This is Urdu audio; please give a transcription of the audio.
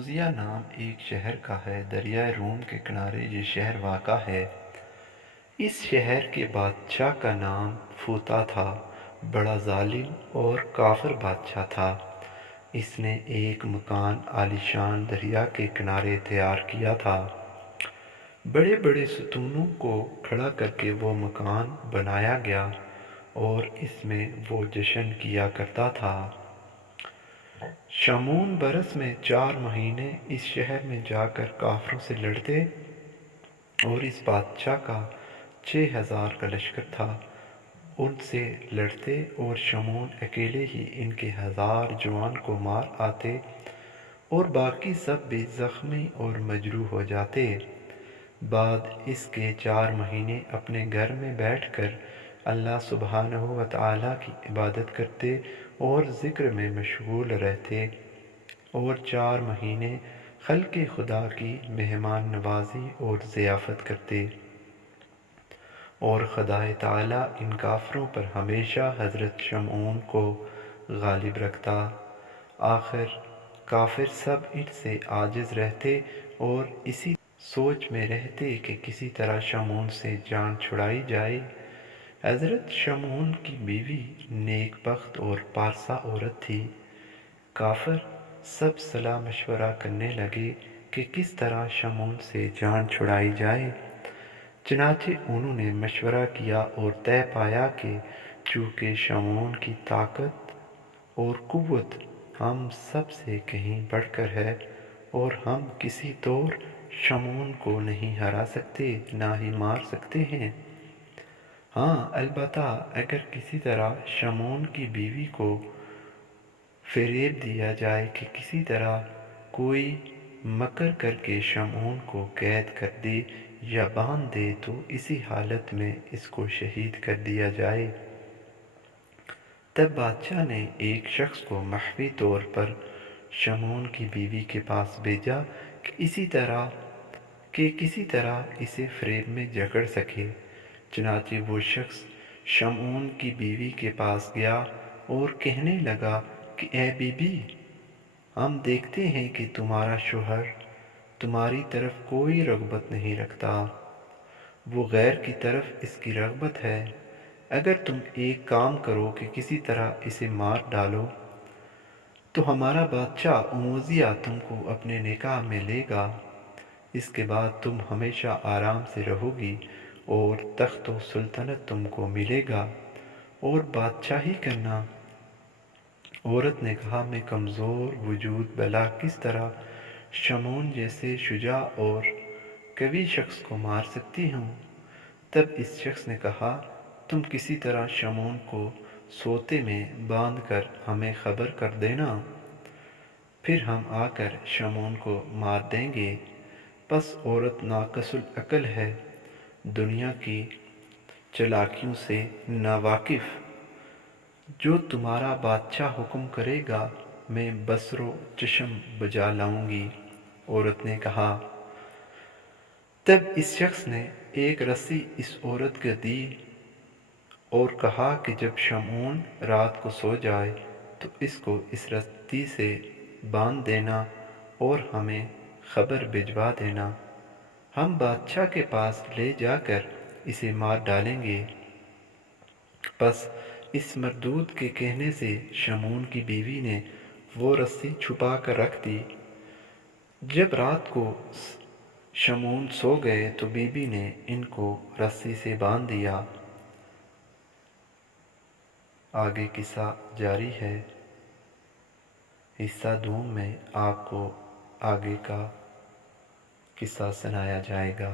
موزیہ نام ایک شہر کا ہے، دریائے روم کے کنارے یہ شہر واقع ہے۔ اس شہر کے بادشاہ کا نام فوطا تھا، بڑا ظالم اور کافر بادشاہ تھا۔ اس نے ایک مکان عالیشان دریا کے کنارے تیار کیا تھا۔ بڑے بڑے ستونوں کو کھڑا کر کے وہ مکان بنایا گیا اور اس میں وہ جشن کیا کرتا تھا۔ شمعون برس میں 4 مہینے اس شہر میں جا کر کافروں سے لڑتے اور اس بادشاہ کا 6000 کا لشکر تھا، ان سے لڑتے اور شمعون اکیلے ہی ان کے 1000 جوان کو مار آتے اور باقی سب بھی زخمی اور مجروح ہو جاتے۔ بعد اس کے 4 مہینے اپنے گھر میں بیٹھ کر اللہ سبحانہ و تعالیٰ کی عبادت کرتے اور ذکر میں مشغول رہتے اور 4 مہینے خلق خدا کی مہمان نوازی اور ضیافت کرتے، اور خدائے تعالیٰ ان کافروں پر ہمیشہ حضرت شمعون کو غالب رکھتا۔ آخر کافر سب ان سے عاجز رہتے اور اسی سوچ میں رہتے کہ کسی طرح شمعون سے جان چھڑائی جائے۔ حضرت شمعون کی بیوی نیک بخت اور پارسا عورت تھی۔ کافر سب صلاح مشورہ کرنے لگے کہ کس طرح شمعون سے جان چھڑائی جائے۔ چنانچہ انہوں نے مشورہ کیا اور طے پایا کہ چونکہ شمعون کی طاقت اور قوت ہم سب سے کہیں بڑھ کر ہے اور ہم کسی طور شمعون کو نہیں ہرا سکتے نہ ہی مار سکتے ہیں، ہاں البتہ اگر کسی طرح شمعون کی بیوی کو فریب دیا جائے کہ کسی طرح کوئی مکر کر کے شمعون کو قید کر دے یا باندھ دے تو اسی حالت میں اس کو شہید کر دیا جائے۔ تب بادشاہ نے ایک شخص کو مخفی طور پر شمعون کی بیوی کے پاس بھیجا کہ کسی طرح اسے فریب میں جکڑ سکے۔ چنانچہ وہ شخص شمعون کی بیوی کے پاس گیا اور کہنے لگا کہ اے بی بی، ہم دیکھتے ہیں کہ تمہارا شوہر تمہاری طرف کوئی رغبت نہیں رکھتا، وہ غیر کی طرف اس کی رغبت ہے۔ اگر تم ایک کام کرو کہ کسی طرح اسے مار ڈالو تو ہمارا بادشاہ اموزیہ تم کو اپنے نکاح میں لے گا، اس کے بعد تم ہمیشہ آرام سے رہو گی اور تخت و سلطنت تم کو ملے گا اور بادشاہی کرنا۔ عورت نے کہا، میں کمزور وجود بلا کس طرح شمعون جیسے شجاع اور قوی شخص کو مار سکتی ہوں؟ تب اس شخص نے کہا، تم کسی طرح شمعون کو سوتے میں باندھ کر ہمیں خبر کر دینا، پھر ہم آ کر شمعون کو مار دیں گے۔ پس عورت ناقص العقل ہے، دنیا کی چالاکیوں سے ناواقف، جو تمہارا بادشاہ حکم کرے گا میں بصر و چشم بجا لاؤں گی۔ عورت نے کہا۔ تب اس شخص نے ایک رسی اس عورت کو دی اور کہا کہ جب شمعون رات کو سو جائے تو اس کو اس رسی سے باندھ دینا اور ہمیں خبر بھجوا دینا، ہم بادشاہ کے پاس لے جا کر اسے مار ڈالیں گے۔ پس اس مردود کے کہنے سے شمعون کی بیوی نے وہ رسی چھپا کر رکھ دی۔ جب رات کو شمعون سو گئے تو بی بی نے ان کو رسی سے باندھ دیا۔ آگے قصہ جاری ہے۔ حصہ دوم میں آپ کو آگے کا قصہ سنایا جائے گا۔